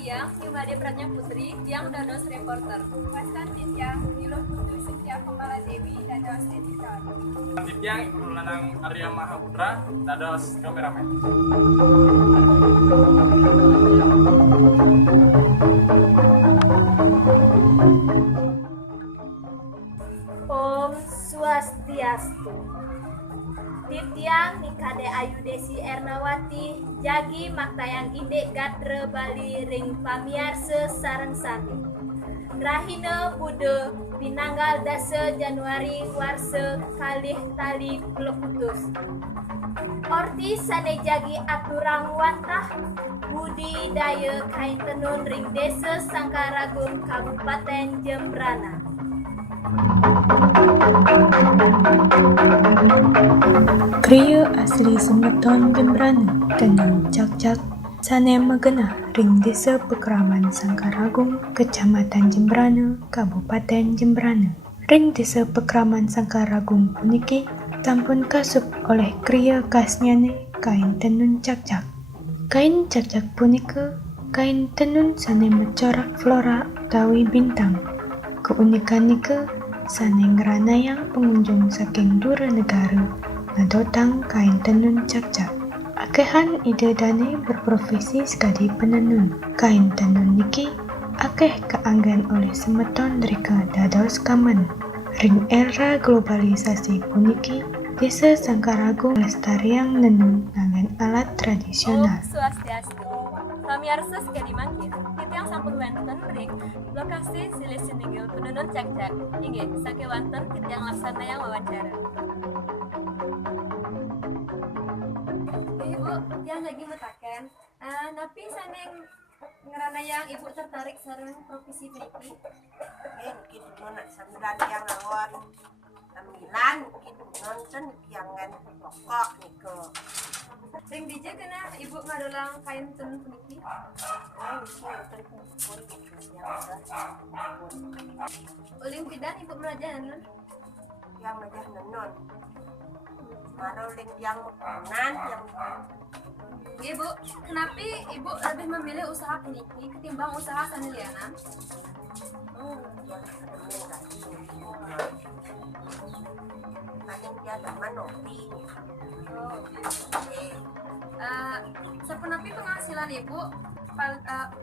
Titiang, Yumade Pratnya Putri, Tiang dados reporter. Wastan Titiang, Niluh Putu Setia Kemala Dewi, dados editor. Titiang Ibu Lanang Arya Mahaputra, dados kameramen. Om Swastiastu. Titiang Nikade Ayu Desi Ernawati Jagi Maktayang Indek Gatre Bali Ring Pamiarse Sareng Sami Rahina Bude Pinanggal Dase Januari Warse Kalih Tali Kleputus Orti Sane Jagi Aturang Wantah Budi Daya Kain Tenun Ring Desa Sangkaragung Kabupaten Jembrana. Kriya asli Semeton Jembrana, tenun cak-cak, sane megena ring desa Pekraman Sangkaragung, Kecamatan Jembrana, Kabupaten Jembrana. Ring desa Pekraman Sangkaragung puniki tampun kasup oleh kriya khasnyane kain tenun cak-cak. Kain cak-cak punika kain tenun sane mencorak flora utawi bintang. Keunikan nika sane ngranayang pengunjung saking dura negara ngadotang kain tenun cak-cak. Akehan ide dane berprofesi sekadi penenun. Kain tenun niki akeh kaanggan oleh Semeton rika dados kamen. Ring era globalisasi puniki desa Sangkaragung lestariang nenun nganggen alat tradisional. Om Swastiastu. Pamiarsa sekali mangkin, Titiang sampun wonten ring lokasi silih sininggil penenun cak-cak. Inggih, saking wonten Titiang laksana yang wawancara. Ibu, yang lagi metaken, napi saneng ngerana yang ibu tertarik sareng profesi niki. Mungkin mana sambilan yang awon sambilan mungkin nonton jangan pokok niko. Ring DJ kena ibu ngadolang kain tenun niki. Uling pidan ibu merajan nun. Yang macam nenon. Maroling yang makanan yang Ibu, kenapa ibu lebih memilih usaha niki ketimbang usaha sanelianan? yang sedemikian lagi. Paling dia teman nopi. Sepenapi penghasilan ibu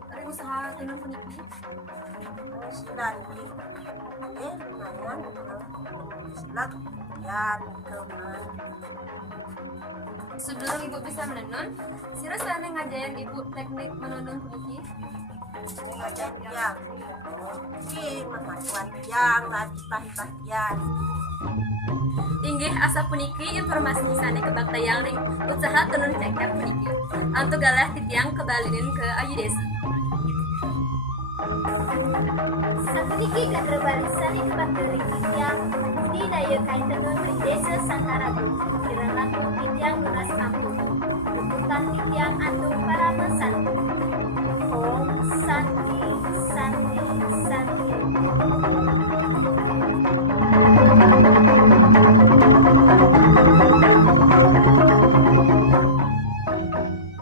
ring usaha tenun niki? Penghasilan ini, lumayan silat ya teman. Sebelum ibu bisa menenun, sira sana ngajarin ibu teknik menenun niki. Ngajar yang, memajuan yang, latih yang. Inggih asa puniki informasi sana kebaktayang ring usaha tenun cak-cak puniki. Antu galah titiang kebalinin ke Ayu Desi. Sapuniki kadre balisani kebakteri Titiang Budi Daya Kain Tenun Ring Desa Sangkaragung kirang langkung Titiang lunas mampu tuntutan Titiang antung para mesantu Om Santi Santi